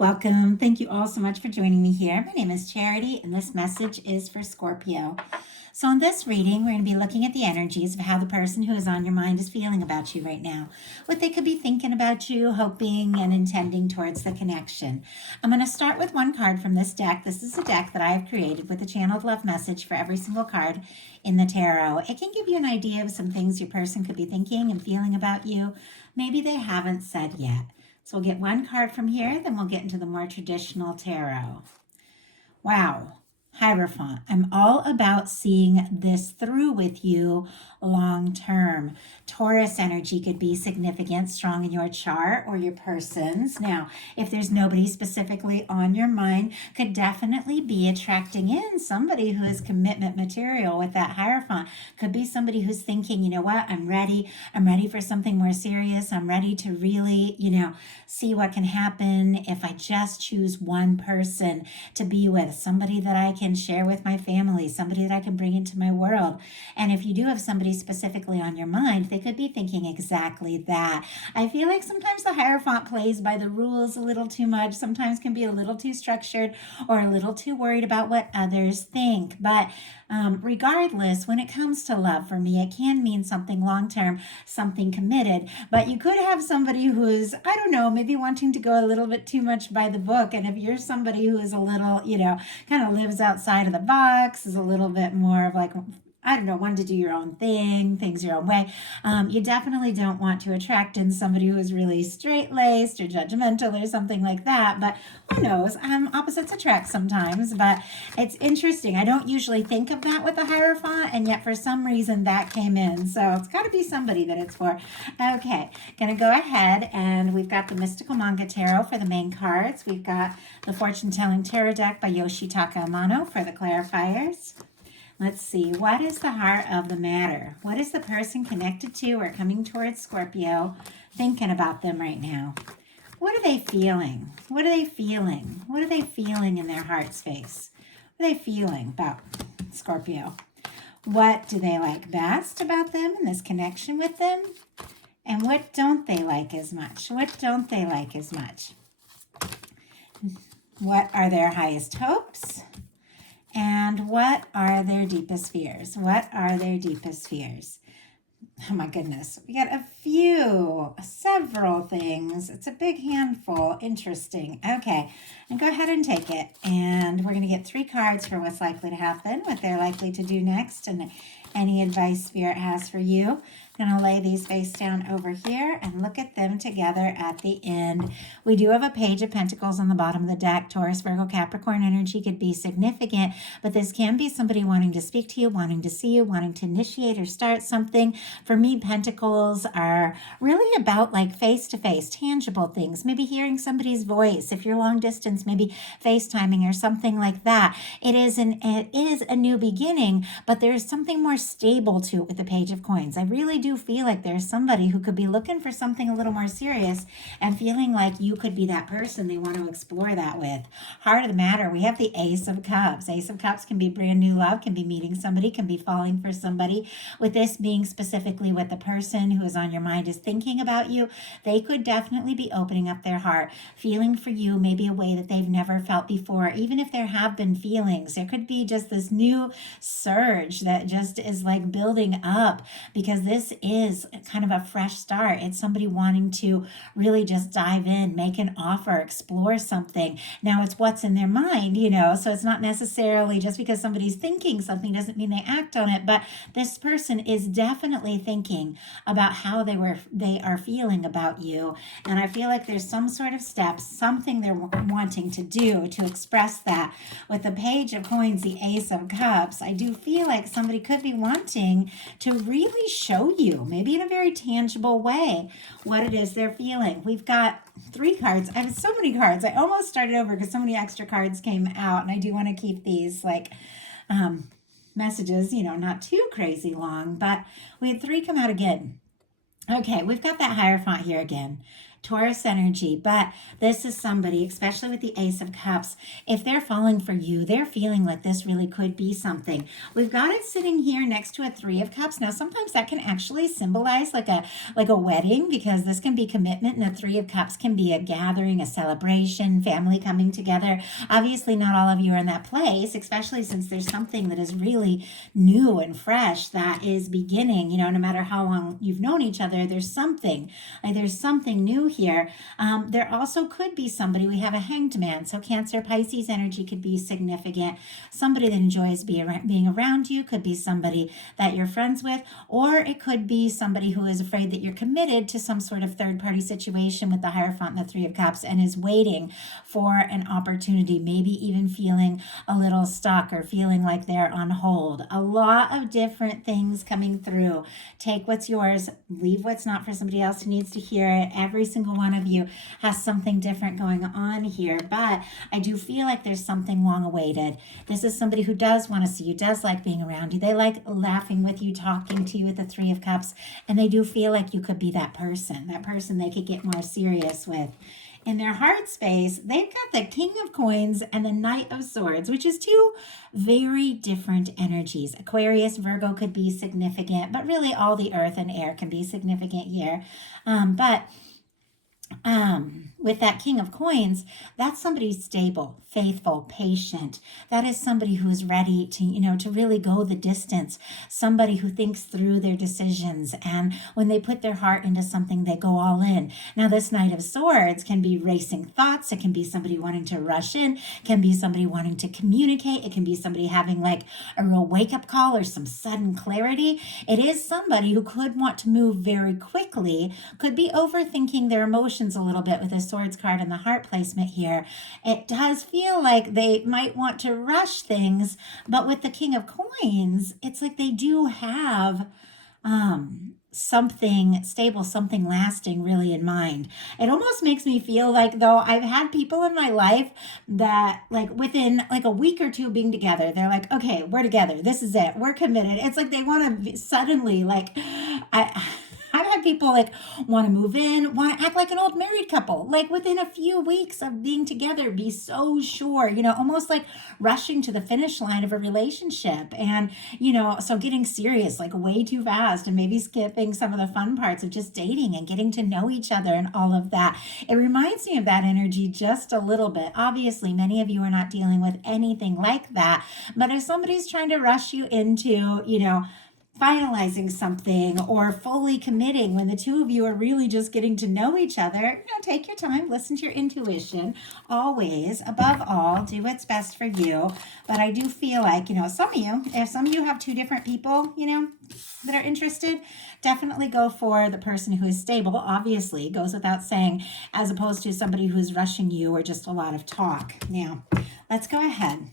welcome. Thank you all so much for joining me here. My name is Charity, and this message is for Scorpio. So, in this reading, we're going to be looking at the energies of how the person who is on your mind is feeling about you right now, what they could be thinking about you, hoping and intending towards the connection. I'm going to start with one card from this deck. This is a deck that I have created with a channeled love message for every single card in the tarot. It can give you an idea of some things your person could be thinking and feeling about you. Maybe they haven't said yet. So we'll get one card from here, then we'll get into the more traditional tarot. Wow. Hierophant. I'm all about seeing this through with you long term. Taurus energy could be significant, strong in your chart or your person's. Now, if there's nobody specifically on your mind, could definitely be attracting in somebody who is commitment material with that Hierophant. Could be somebody who's thinking, you know what, I'm ready. I'm ready for something more serious. I'm ready to really, see what can happen if I just choose one person to be with, somebody that I can share with my family, somebody that I can bring into my world. And if you do have somebody specifically on your mind, they could be thinking exactly that. I feel like sometimes the Hierophant plays by the rules a little too much, sometimes can be a little too structured or a little too worried about what others think. But regardless, when it comes to love, for me, it can mean something long-term, something committed. But you could have somebody who's, I don't know, maybe wanting to go a little bit too much by the book. And if you're somebody who is a little, kind of lives outside of the box, is a little bit more of like, I don't know, wanting to do your own thing, things your own way. You definitely don't want to attract in somebody who is really straight-laced or judgmental or something like that. But who knows? Opposites attract sometimes. But it's interesting. I don't usually think of that with the Hierophant, and yet for some reason that came in. So it's got to be somebody that it's for. Okay, going to go ahead, and we've got the Mystical Manga Tarot for the main cards. We've got the Fortune Telling Tarot deck by Yoshitaka Amano for the clarifiers. Let's see, what is the heart of the matter? What is the person connected to or coming towards Scorpio thinking about them right now? What are they feeling? What are they feeling? What are they feeling in their heart space? What are they feeling about Scorpio? What do they like best about them and this connection with them? And what don't they like as much? What don't they like as much? What are their highest hopes? And what are their deepest fears? What are their deepest fears? Oh my goodness, we got several things. It's a big handful. Interesting. Okay, and go ahead and take it. And we're going to get 3 cards for what's likely to happen, what they're likely to do next, and any advice Spirit has for you. I'm going to lay these face down over here and look at them together at the end. We do have a Page of Pentacles on the bottom of the deck. Taurus, Virgo, Capricorn energy could be significant, but this can be somebody wanting to speak to you, wanting to see you, wanting to initiate or start something. For me, Pentacles are really about like face-to-face, tangible things, maybe hearing somebody's voice. If you're long distance, maybe FaceTiming or something like that. It is a new beginning, but there's something more stable to it with the Page of Coins. I really do feel like there's somebody who could be looking for something a little more serious and feeling like you could be that person they want to explore that with. Heart of the matter, we have the Ace of Cups. Ace of Cups can be brand new love, can be meeting somebody, can be falling for somebody. With this being specifically what the person who is on your mind is thinking about you, they could definitely be opening up their heart, feeling for you maybe a way that they've never felt before. Even if there have been feelings, there could be just this new surge that just is like building up, because this is kind of a fresh start. It's somebody wanting to really just dive in, make an offer, explore something. Now it's what's in their mind, so it's not necessarily just because somebody's thinking something doesn't mean they act on it, but this person is definitely thinking about how they are feeling about you. And I feel like there's some sort of steps, something they're wanting to do to express that. With the Page of Coins, the Ace of Cups, I do feel like somebody could be wanting to really show you, maybe in a very tangible way, what it is they're feeling. We've got 3 cards. I have so many cards. I almost started over because so many extra cards came out, and I do want to keep these messages, not too crazy long, but we had 3 come out again. Okay, we've got that Hierophant here again. Taurus energy. But this is somebody, especially with the Ace of Cups, if they're falling for you, they're feeling like this really could be something. We've got it sitting here next to a Three of Cups. Now, sometimes that can actually symbolize like a wedding, because this can be commitment, and a Three of Cups can be a gathering, a celebration, family coming together. Obviously, not all of you are in that place, especially since there's something that is really new and fresh that is beginning. No matter how long you've known each other, there's something new here. There also could be somebody, we have a Hanged Man, so Cancer, Pisces energy could be significant. Somebody that enjoys being around you, could be somebody that you're friends with, or it could be somebody who is afraid that you're committed to some sort of third-party situation with the Hierophant and the Three of Cups, and is waiting for an opportunity, maybe even feeling a little stuck or feeling like they're on hold. A lot of different things coming through. Take what's yours, leave what's not for somebody else who needs to hear it. Every single one of you has something different going on here, but I do feel like there's something long awaited. This is somebody who does want to see you, does like being around you. They like laughing with you, talking to you with the Three of Cups, and they do feel like you could be that person they could get more serious with. In their heart space, they've got the King of Coins and the Knight of Swords, which is two very different energies. Aquarius, Virgo could be significant, but really all the earth and air can be significant here. But with that King of Coins, that's somebody stable, faithful, patient. That is somebody who is ready to really go the distance. Somebody who thinks through their decisions, and when they put their heart into something, they go all in. Now, this Knight of Swords can be racing thoughts. It can be somebody wanting to rush in, can be somebody wanting to communicate. It can be somebody having like a real wake-up call or some sudden clarity. It is somebody who could want to move very quickly, could be overthinking their emotions a little bit with a Swords card and the heart placement here. It does feel like they might want to rush things, but with the King of Coins, it's like they do have something stable, something lasting really in mind. It almost makes me feel like, though, I've had people in my life that like within like a week or two of being together, they're like, okay, we're together, this is it, we're committed. It's like they want to suddenly I've had people like want to move in, want to act like an old married couple, like within a few weeks of being together, be so sure, almost like rushing to the finish line of a relationship. And, so getting serious like way too fast, and maybe skipping some of the fun parts of just dating and getting to know each other and all of that. It reminds me of that energy just a little bit. Obviously, many of you are not dealing with anything like that, but if somebody's trying to rush you into, finalizing something or fully committing when the two of you are really just getting to know each other, take your time, listen to your intuition. Always, above all, do what's best for you. But I do feel like, if some of you have two different people, that are interested, definitely go for the person who is stable. Obviously, goes without saying, as opposed to somebody who's rushing you or just a lot of talk. Now, let's go ahead.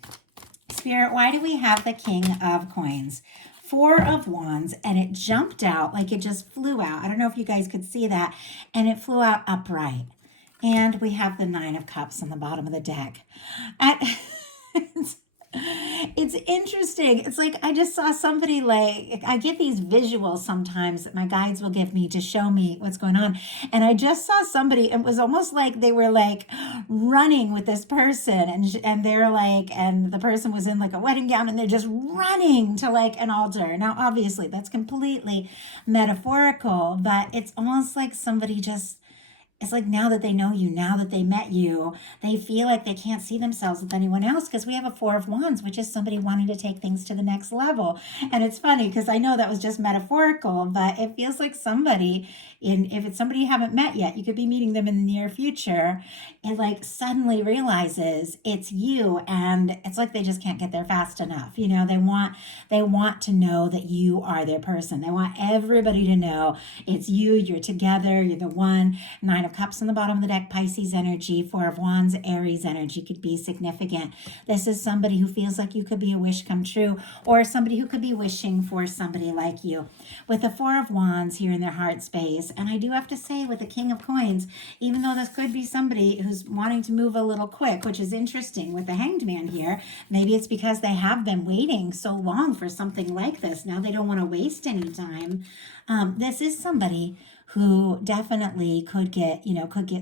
Spirit, why do we have the King of Coins? Four of Wands, and it jumped out like it just flew out. I don't know if you guys could see that, and it flew out upright. And we have the Nine of Cups on the bottom of the deck. It's interesting. It's like I just saw somebody, like I get these visuals sometimes that my guides will give me to show me what's going on. And I just saw somebody, it was almost like they were like running with this person, and they're like, and the person was in like a wedding gown, and they're just running to like an altar. Now, obviously that's completely metaphorical, but it's almost like somebody just, it's like now that they know you, now that they met you, they feel like they can't see themselves with anyone else, because we have a Four of Wands, which is somebody wanting to take things to the next level. And it's funny because I know that was just metaphorical, but it feels like somebody, if it's somebody you haven't met yet, you could be meeting them in the near future, it like suddenly realizes it's you, and it's like they just can't get there fast enough. They want to know that you are their person. They want everybody to know it's you, you're together, you're the one. Nine of Cups on the bottom of the deck, Pisces energy. Four of Wands, Aries energy could be significant. This is somebody who feels like you could be a wish come true, or somebody who could be wishing for somebody like you. With the Four of Wands here in their heart space, and I do have to say with the King of Coins, even though this could be somebody who's wanting to move a little quick, which is interesting with the Hanged Man here, maybe it's because they have been waiting so long for something like this. Now they don't want to waste any time. This is somebody who definitely could get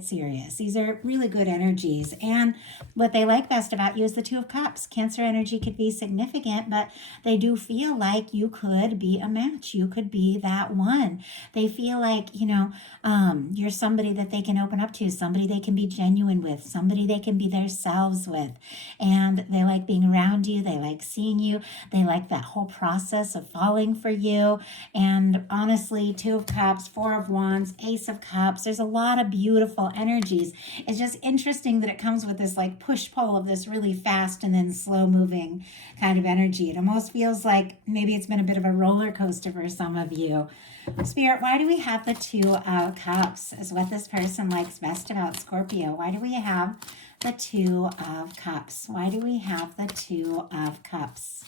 serious. These are really good energies. And what they like best about you is the Two of Cups. Cancer energy could be significant, but they do feel like you could be a match. You could be that one. They feel like, you're somebody that they can open up to, somebody they can be genuine with, somebody they can be themselves with. And they like being around you. They like seeing you. They like that whole process of falling for you. And honestly, Two of Cups, Four of Wands, Ace of Cups, there's a lot of beautiful energies. It's just interesting that it comes with this like push pull of this really fast and then slow moving kind of energy. It almost feels like maybe it's been a bit of a roller coaster for some of you. Spirit, why do we have the Two of Cups as what this person likes best about Scorpio? Why do we have the Two of Cups? Why do we have the Two of Cups?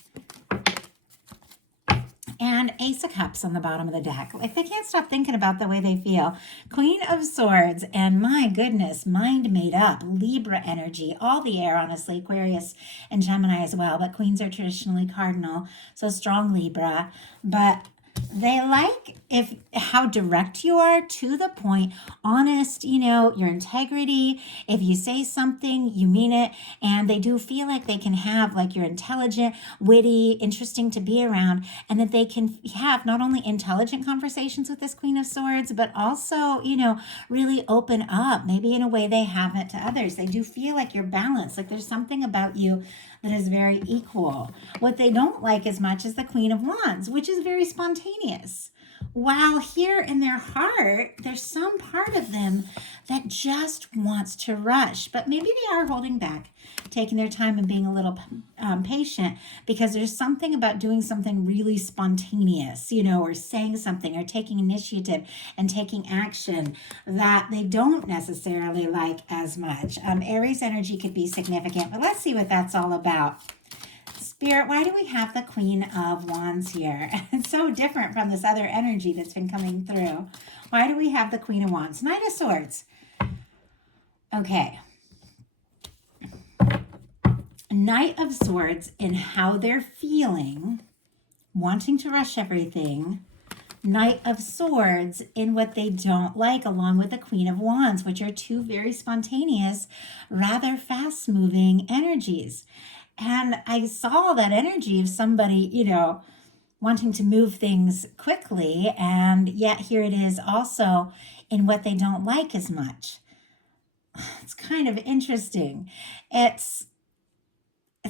And Ace of Cups on the bottom of the deck. Like they can't stop thinking about the way they feel. Queen of Swords, and my goodness, mind made up. Libra energy, all the air, honestly. Aquarius and Gemini as well, but queens are traditionally cardinal, so strong Libra. But they like how direct you are, to the point, honest, your integrity. If you say something, you mean it. And they do feel like they can have, like, you're intelligent, witty, interesting to be around, and that they can have not only intelligent conversations with this Queen of Swords, but also, really open up, maybe in a way they haven't to others. They do feel like you're balanced, like there's something about you that is very equal. What they don't like as much is the Queen of Wands, which is very spontaneous. While here in their heart, there's some part of them that just wants to rush, but maybe they are holding back, taking their time and being a little patient, because there's something about doing something really spontaneous, or saying something or taking initiative and taking action that they don't necessarily like as much. Aries energy could be significant, but let's see what that's all about. Spirit, why do we have the Queen of Wands here? It's so different from this other energy that's been coming through. Why do we have the Queen of Wands? Knight of Swords. Okay. Knight of Swords in how they're feeling, wanting to rush everything. Knight of Swords in what they don't like, along with the Queen of Wands, which are two very spontaneous, rather fast-moving energies. And I saw that energy of somebody, wanting to move things quickly, and yet here it is also in what they don't like as much. It's kind of interesting. It's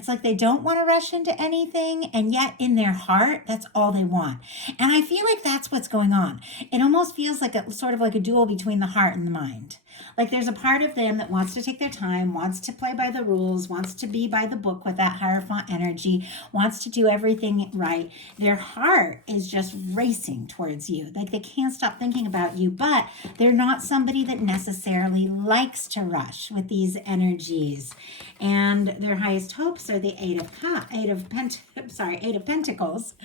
like they don't want to rush into anything, and yet in their heart, that's all they want. And I feel like that's what's going on. It almost feels like a sort of like a duel between the heart and the mind. Like there's a part of them that wants to take their time, wants to play by the rules, wants to be by the book with that Hierophant energy, wants to do everything right. Their heart is just racing towards you. Like they can't stop thinking about you, but they're not somebody that necessarily likes to rush with these energies. And their highest hopes are the Eight of Pentacles.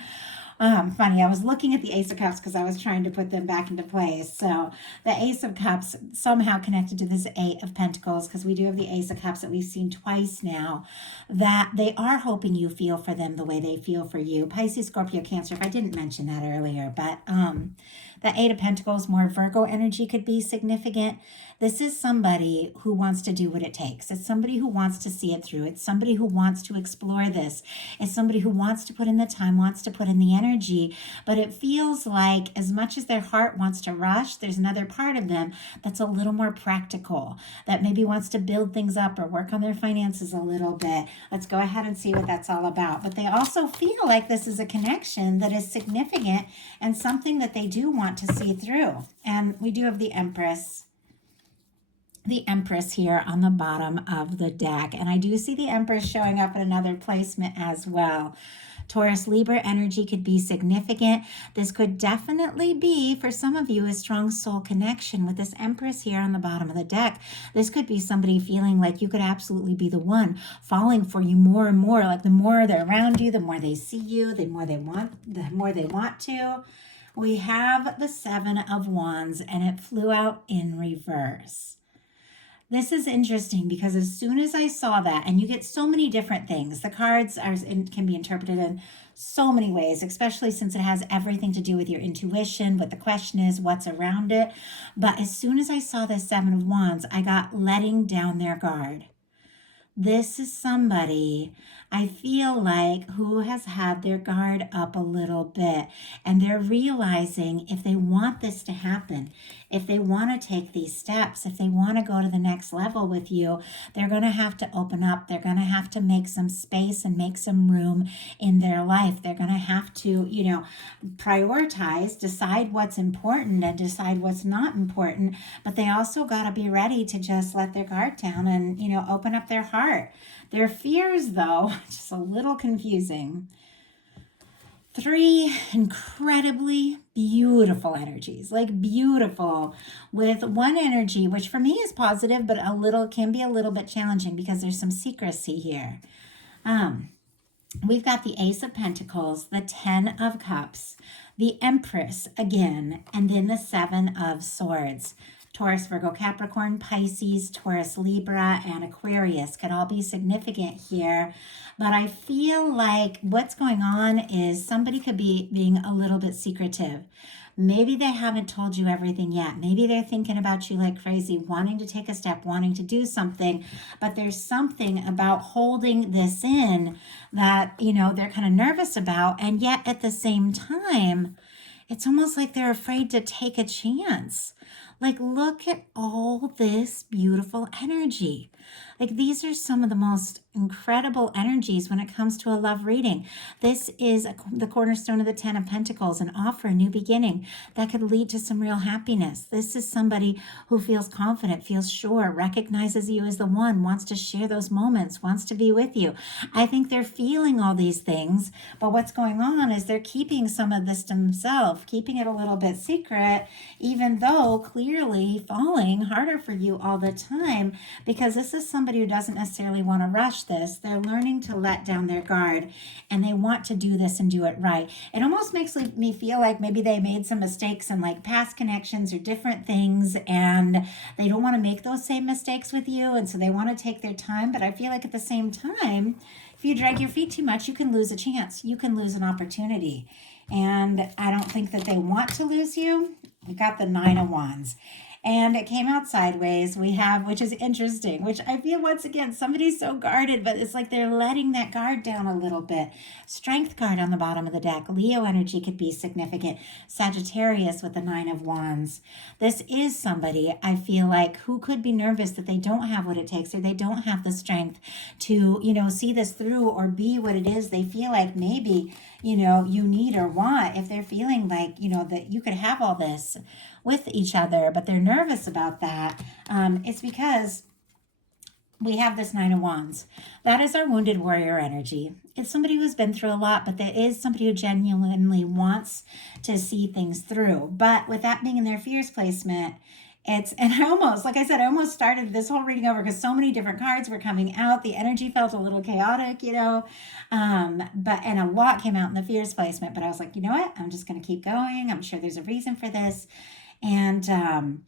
Funny, I was looking at the Ace of Cups because I was trying to put them back into place. So the Ace of Cups somehow connected to this Eight of Pentacles, because we do have the Ace of Cups that we've seen twice now, that they are hoping you feel for them the way they feel for you. Pisces, Scorpio, Cancer, if I didn't mention that earlier, but the Eight of Pentacles, more Virgo energy could be significant. This is somebody who wants to do what it takes. It's somebody who wants to see it through. It's somebody who wants to explore this. It's somebody who wants to put in the time, wants to put in the energy. But it feels like as much as their heart wants to rush, there's another part of them that's a little more practical, that maybe wants to build things up or work on their finances a little bit. Let's go ahead and see what that's all about. But they also feel like this is a connection that is significant and something that they do want to see through. And we do have the Empress here on the bottom of the deck. And I do see the Empress showing up in another placement as well. Taurus, Libra energy could be significant. This could definitely be, for some of you, a strong soul connection with this Empress here on the bottom of the deck. This could be somebody feeling like you could absolutely be the one, falling for you more and more. Like the more they're around you, the more they see you, the more they want to. We have the Seven of Wands, and it flew out in reverse. This is interesting because as soon as I saw that, and you get so many different things, the cards can be interpreted in so many ways, especially since it has everything to do with your intuition, what the question is, what's around it. But as soon as I saw this Seven of Wands, I got letting down their guard. This is somebody I feel like who has had their guard up a little bit, and they're realizing if they want this to happen, if they want to take these steps, if they want to go to the next level with you, they're going to have to open up. They're going to have to make some space and make some room in their life. They're going to have to, prioritize, decide what's important and decide what's not important, but they also got to be ready to just let their guard down and, open up their heart. Their fears, though, just a little confusing. Three incredibly beautiful energies, like beautiful, with one energy, which for me is positive, but can be a little bit challenging because there's some secrecy here. We've got the Ace of Pentacles, the Ten of Cups, the Empress again, and then the Seven of Swords. Taurus, Virgo, Capricorn, Pisces, Taurus, Libra, and Aquarius could all be significant here. But I feel like what's going on is somebody could be being a little bit secretive. Maybe they haven't told you everything yet. Maybe they're thinking about you like crazy, wanting to take a step, wanting to do something. But there's something about holding this in that, they're kind of nervous about. And yet at the same time, it's almost like they're afraid to take a chance. Like, look at all this beautiful energy. Like, these are some of the most incredible energies when it comes to a love reading. This is the cornerstone of the Ten of Pentacles, an offer, a new beginning that could lead to some real happiness. This is somebody who feels confident, feels sure, recognizes you as the one, wants to share those moments, wants to be with you. I think they're feeling all these things, but what's going on is they're keeping some of this to themselves, keeping it a little bit secret, even though clearly falling harder for you all the time, because this is somebody who doesn't necessarily want to rush this. They're learning to let down their guard, and they want to do this and do it right. It almost makes me feel like maybe they made some mistakes in like past connections or different things, and they don't want to make those same mistakes with you, and so they want to take their time. But I feel like at the same time, if you drag your feet too much, you can lose a chance. You can lose an opportunity. And I don't think that they want to lose you. We got the Nine of Wands. And it came out sideways. We have, which is interesting, which I feel once again, somebody's so guarded, but it's like they're letting that guard down a little bit. Strength card on the bottom of the deck. Leo energy could be significant. Sagittarius with the Nine of Wands. This is somebody, I feel like, who could be nervous that they don't have what it takes or they don't have the strength to, see this through or be what it is they feel like maybe, you need or want. If they're feeling like, that you could have all this with each other, but they're nervous about that, it's because we have this Nine of Wands. That is our wounded warrior energy. It's somebody who's been through a lot, but there is somebody who genuinely wants to see things through. But with that being in their fears placement, and I almost started this whole reading over because so many different cards were coming out. The energy felt a little chaotic, and a lot came out in the fears placement. But I was like, you know what? I'm just going to keep going. I'm sure there's a reason for this. And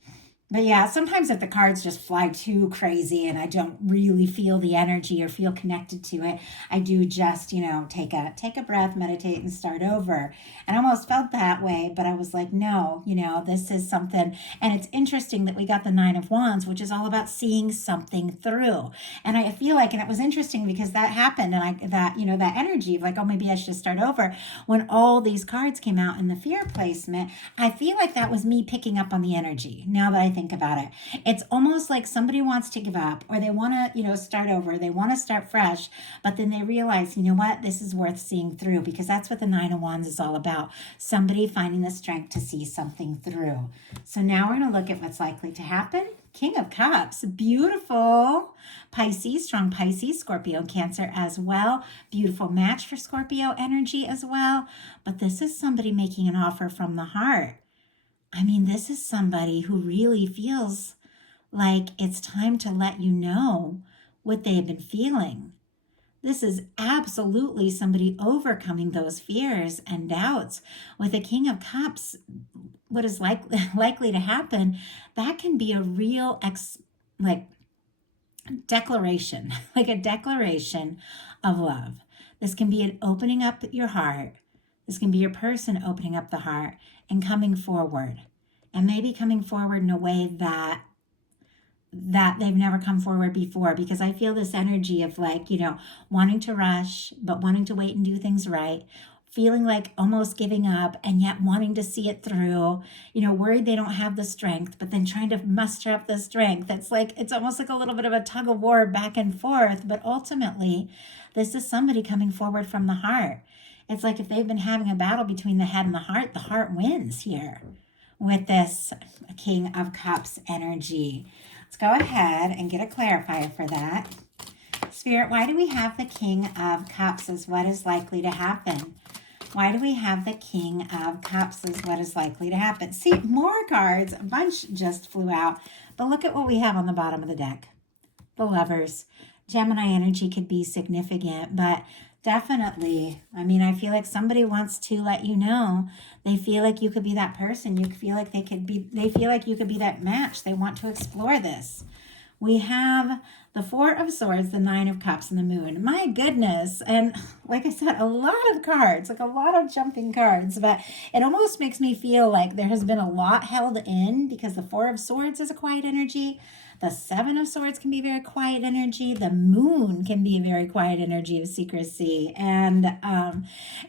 but yeah, sometimes if the cards just fly too crazy and I don't really feel the energy or feel connected to it, I do just, take a breath, meditate, and start over. And I almost felt that way, but I was like, no, this is something. And it's interesting that we got the Nine of Wands, which is all about seeing something through. And I feel like, and it was interesting because that happened, and that energy of like, oh, maybe I should start over. When all these cards came out in the fear placement, I feel like that was me picking up on the energy. Now that I think about it, it's almost like somebody wants to give up, or they want to start over, they want to start fresh, but then they realize, what, this is worth seeing through, because that's what the Nine of Wands is all about. Somebody finding the strength to see something through. So now we're going to look at what's likely to happen. King of Cups, beautiful Pisces, strong Pisces, Scorpio, and Cancer as well. Beautiful match for Scorpio energy as well. But this is somebody making an offer from the heart. I mean, this is somebody who really feels like it's time to let you know what they've been feeling. This is absolutely somebody overcoming those fears and doubts. With a King of Cups, what is likely to happen, that can be a real declaration, like a declaration of love. This can be an opening up your heart. This can be your person opening up the heart and coming forward. And maybe coming forward in a way that they've never come forward before, because I feel this energy of like, wanting to rush, but wanting to wait and do things right, feeling like almost giving up and yet wanting to see it through, worried they don't have the strength, but then trying to muster up the strength. It's almost like a little bit of a tug of war back and forth, but ultimately, this is somebody coming forward from the heart. It's like if they've been having a battle between the head and the heart wins here with this King of Cups energy. Let's go ahead and get a clarifier for that. Spirit, why do we have the King of Cups as what is likely to happen? Why do we have the King of Cups as what is likely to happen? See, more cards, a bunch just flew out, but look at what we have on the bottom of the deck. The Lovers. Gemini energy could be significant, but definitely, I feel like somebody wants to let you know they feel like you could be that person. They feel like you could be that match. They want to explore this. We have the Four of Swords, the Nine of Cups, and the Moon. My goodness. And like I said, a lot of cards, like a lot of jumping cards, but it almost makes me feel like there has been a lot held in because the Four of Swords is a quiet energy. The Seven of Swords can be very quiet energy. The Moon can be a very quiet energy of secrecy. And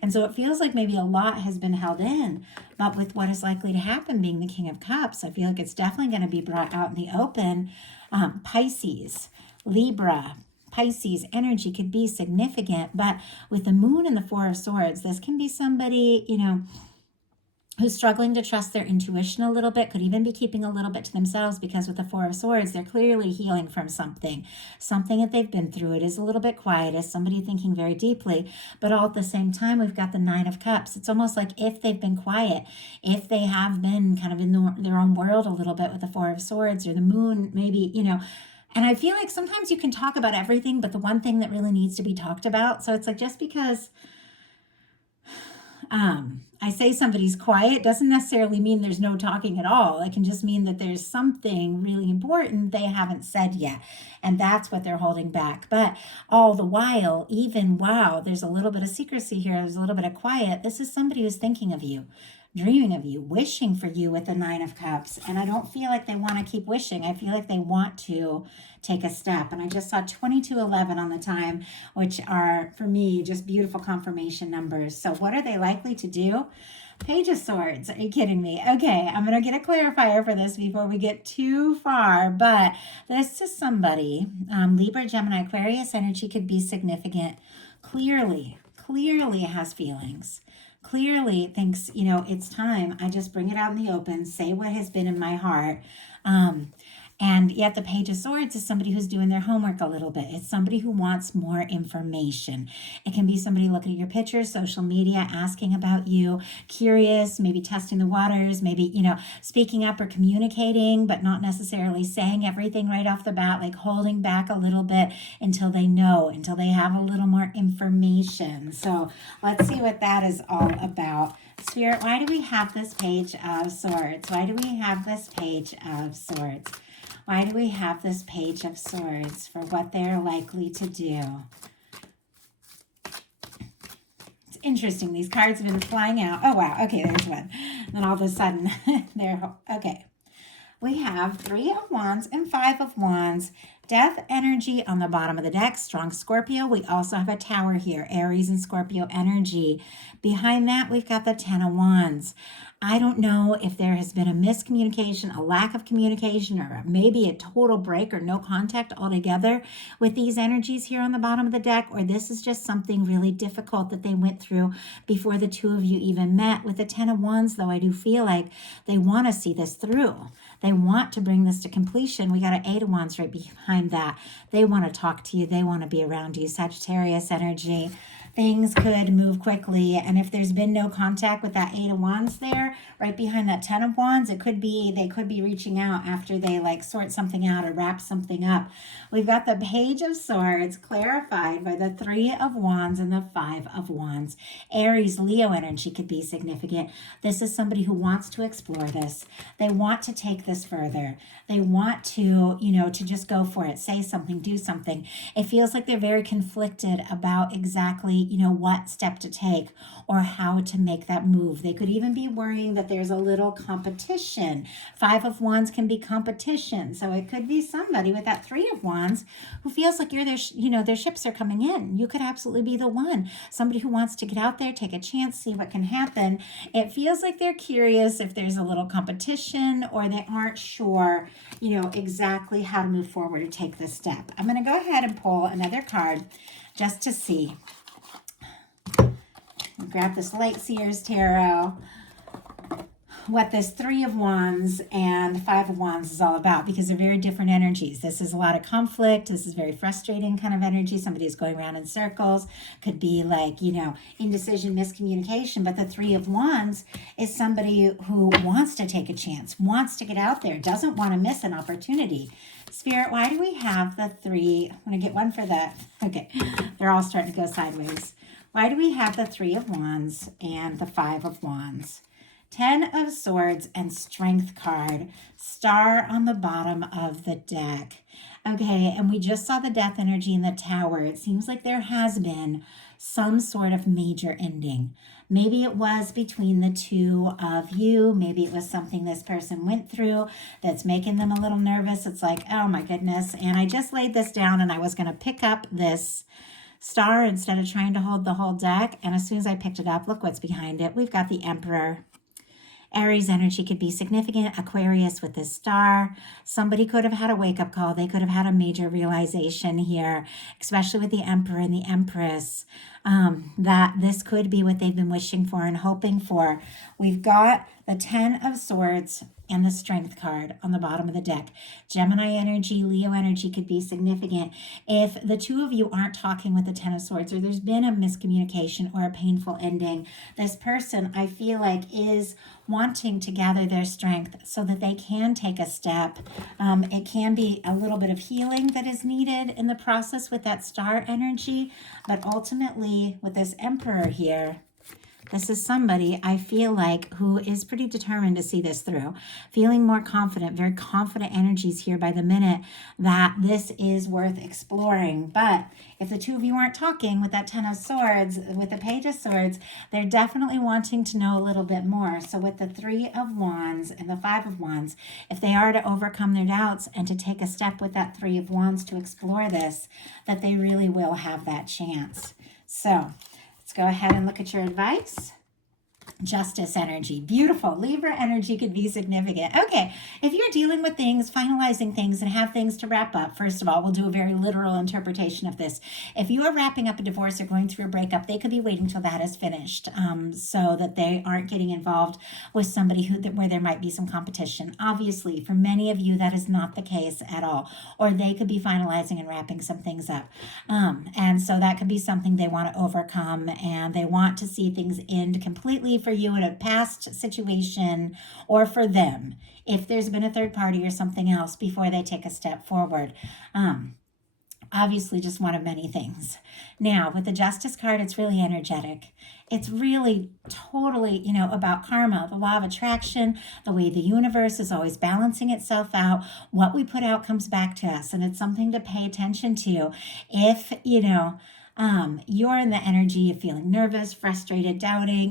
so it feels like maybe a lot has been held in. But with what is likely to happen being the King of Cups, I feel like it's definitely going to be brought out in the open. Pisces, Libra, Pisces energy could be significant. But with the Moon and the Four of Swords, this can be somebody, who's struggling to trust their intuition a little bit, could even be keeping a little bit to themselves, because with the Four of Swords, they're clearly healing from something that they've been through. It is a little bit quiet, as somebody thinking very deeply, but all at the same time, we've got the Nine of Cups. It's almost like if they've been quiet, if they have been kind of in their own world a little bit with the Four of Swords or the Moon, maybe, and I feel like sometimes you can talk about everything, but the one thing that really needs to be talked about. So it's like, just because I say somebody's quiet doesn't necessarily mean there's no talking at all. It can just mean that there's something really important they haven't said yet. And that's what they're holding back. But all the while, even wow, there's a little bit of secrecy here, there's a little bit of quiet. This is somebody who's thinking of you, dreaming of you, wishing for you with the Nine of Cups. And I don't feel like they want to keep wishing. I feel like they want to take a step. And I just saw 2211 on the time, which are, for me, just beautiful confirmation numbers. So what are they likely to do? Page of Swords. Are you kidding me? Okay, I'm going to get a clarifier for this before we get too far. But this is somebody, Libra, Gemini, Aquarius energy could be significant. Clearly has feelings. Clearly thinks, it's time. I just bring it out in the open, say what has been in my heart. And yet the Page of Swords is somebody who's doing their homework a little bit. It's somebody who wants more information. It can be somebody looking at your pictures, social media, asking about you, curious, maybe testing the waters, maybe, speaking up or communicating, but not necessarily saying everything right off the bat, like holding back a little bit until they know, until they have a little more information. So let's see what that is all about. Spirit, why do we have this Page of Swords? Why do we have this Page of Swords? Why do we have this Page of Swords for what they're likely to do? It's interesting. These cards have been flying out. Oh, wow. Okay, there's one. And then all of a sudden, they're... Okay. We have Three of Wands and Five of Wands. Death energy on the bottom of the deck. Strong Scorpio. We also have a Tower here. Aries and Scorpio energy. Behind that, we've got the Ten of Wands. I don't know if there has been a miscommunication, a lack of communication, or maybe a total break or no contact altogether with these energies here on the bottom of the deck, or this is just something really difficult that they went through before the two of you even met. With the Ten of Wands, though, I do feel like they want to see this through. They want to bring this to completion. We got an Eight of Wands right behind that. They want to talk to you. They want to be around you. Sagittarius energy. things could move quickly. And if there's been no contact with that 8 of Wands there, right behind that 10 of Wands, it could be, they could be reaching out after they like sort something out or wrap something up. We've got the Page of Swords clarified by the 3 of Wands and the 5 of Wands. Aries, Leo energy could be significant. This is somebody who wants to explore this. They want to take this further. They want to, to just go for it, say something, do something. It feels like they're very conflicted about exactly, what step to take or how to make that move. They could even be worrying that there's a little competition. 5 of Wands can be competition. So it could be somebody with that 3 of Wands who feels like you're their ships are coming in. You could absolutely be the one. Somebody who wants to get out there, take a chance, see what can happen. It feels like they're curious if there's a little competition or they aren't sure, exactly how to move forward or take this step. I'm going to go ahead and pull another card just to see. Grab this Light Seers Tarot, what this 3 of Wands and 5 of Wands is all about, because they're very different energies. This is a lot of conflict. This is very frustrating kind of energy. Somebody's going around in circles. Could be like, indecision, miscommunication. But the 3 of Wands is somebody who wants to take a chance, wants to get out there, doesn't want to miss an opportunity. Spirit, why do we have the 3? I'm going to get one for that. Okay, they're all starting to go sideways. Why do we have the 3 of Wands and the 5 of Wands? 10 of Swords and Strength card. Star on the bottom of the deck. Okay, and we just saw the Death energy in the Tower. It seems like there has been some sort of major ending. Maybe it was between the two of you. Maybe it was something this person went through that's making them a little nervous. It's like, oh my goodness. And I just laid this down and I was going to pick up this star instead of trying to hold the whole deck. And as soon as I picked it up, look what's behind it. We've got the Emperor. Aries energy could be significant. Aquarius with this star. Somebody could have had a wake-up call. They could have had a major realization here, especially with the Emperor and the Empress, that this could be what they've been wishing for and hoping for. We've got the 10 of Swords and the Strength card on the bottom of the deck. Gemini energy, Leo energy could be significant. If the two of you aren't talking with the 10 of Swords, or there's been a miscommunication or a painful ending, this person, I feel like, is wanting to gather their strength so that they can take a step. It can be a little bit of healing that is needed in the process with that star energy, but ultimately with this Emperor here, this is somebody, I feel like, who is pretty determined to see this through. Feeling more confident, very confident energies here by the minute that this is worth exploring. But if the two of you aren't talking with that 10 of Swords, with the Page of Swords, they're definitely wanting to know a little bit more. So with the 3 of Wands and the 5 of Wands, if they are to overcome their doubts and to take a step with that 3 of Wands to explore this, that they really will have that chance. So let's go ahead and look at your advice. Justice energy. Beautiful. Libra energy could be significant. Okay, if you're dealing with things, finalizing things, and have things to wrap up, first of all, we'll do a very literal interpretation of this. If you are wrapping up a divorce or going through a breakup, they could be waiting till that is finished, so that they aren't getting involved with somebody where there might be some competition. Obviously, for many of you, that is not the case at all. Or they could be finalizing and wrapping some things up. And so that could be something they want to overcome, and they want to see things end completely for you in a past situation, or for them if there's been a third party or something else before they take a step forward. Obviously just one of many things. Now with the Justice card, it's really energetic. It's really totally, about karma, the law of attraction, the way the universe is always balancing itself out. What we put out comes back to us, and it's something to pay attention to. If, you're in the energy of feeling nervous, frustrated, doubting,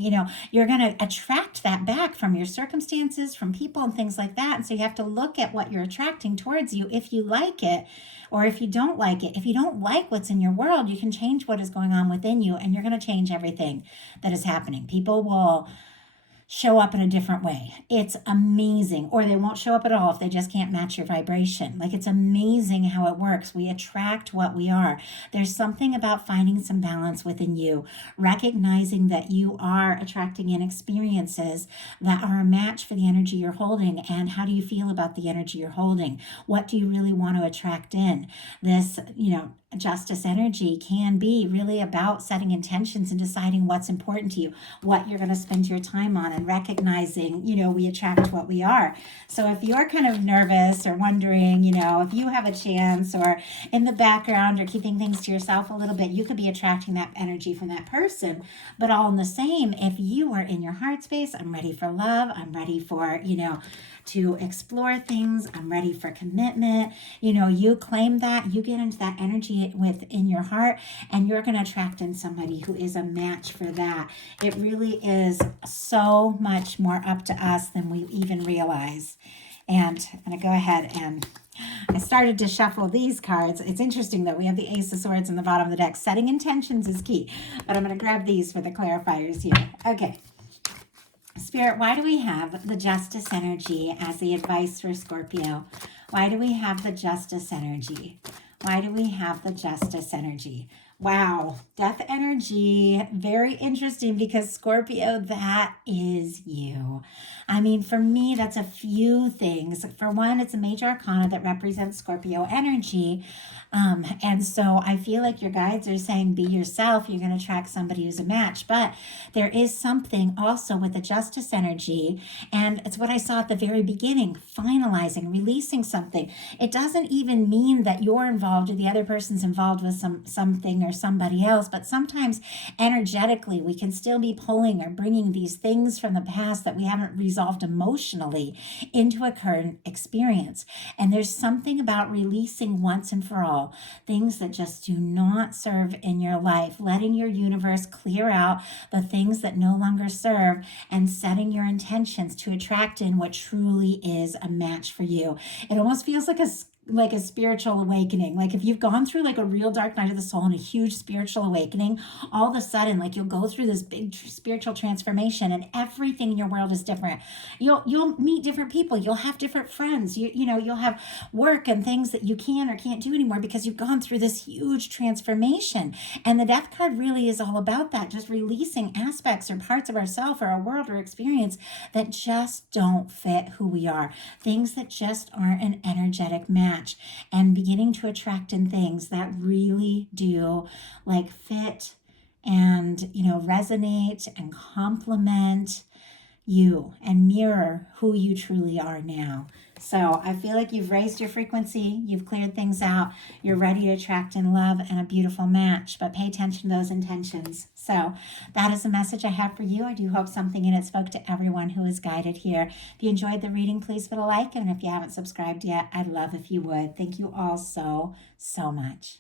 you're going to attract that back from your circumstances, from people and things like that. And so you have to look at what you're attracting towards you if you like it or if you don't like it. If you don't like what's in your world, you can change what is going on within you, and you're going to change everything that is happening. People will show up in a different way. It's amazing. Or they won't show up at all if they just can't match your vibration. Like, it's amazing how it works. We attract what we are. There's something about finding some balance within you, recognizing that you are attracting in experiences that are a match for the energy you're holding. And how do you feel about the energy you're holding? What do you really want to attract in? This, justice energy can be really about setting intentions and deciding what's important to you, what you're going to spend your time on, and recognizing, we attract what we are. So if you're kind of nervous or wondering, if you have a chance, or in the background or keeping things to yourself a little bit, you could be attracting that energy from that person. But all in the same, if you are in your heart space, I'm ready for love, I'm ready for, to explore things, I'm ready for commitment, you claim that, you get into that energy within your heart, and you're going to attract in somebody who is a match for that. It really is so much more up to us than we even realize. And I'm going to go ahead and I started to shuffle these cards. It's interesting that we have the Ace of Swords in the bottom of the deck. Setting intentions is key. But I'm going to grab these for the clarifiers here. Okay. Spirit, why do we have the Justice energy as the advice for Scorpio? Why do we have the Justice energy? Why do we have the Justice energy? Wow, Death energy, very interesting, because Scorpio, that is you. I mean, for me, that's a few things. For one, it's a major arcana that represents Scorpio energy. And so I feel like your guides are saying, be yourself, you're going to attract somebody who's a match. But there is something also with the Justice energy, and it's what I saw at the very beginning, finalizing, releasing something. It doesn't even mean that you're involved or the other person's involved with something or somebody else, but sometimes energetically we can still be pulling or bringing these things from the past that we haven't resolved emotionally into a current experience. And there's something about releasing once and for all things that just do not serve in your life, letting your universe clear out the things that no longer serve, and setting your intentions to attract in what truly is a match for you. It almost feels like a spiritual awakening. Like if you've gone through like a real dark night of the soul and a huge spiritual awakening, all of a sudden, like you'll go through this big spiritual transformation, and everything in your world is different. You'll meet different people. You'll have different friends. You'll have work and things that you can or can't do anymore because you've gone through this huge transformation. And the Death card really is all about that, just releasing aspects or parts of ourselves or our world or experience that just don't fit who we are. Things that just aren't an energetic match. And beginning to attract in things that really do like fit and resonate and complement you and mirror who you truly are now. So I feel like you've raised your frequency, you've cleared things out, you're ready to attract in love and a beautiful match, but pay attention to those intentions. So that is the message I have for you. I do hope something in it spoke to everyone who is guided here. If you enjoyed the reading, please put a like, and if you haven't subscribed yet, I'd love if you would. Thank you all so, so much.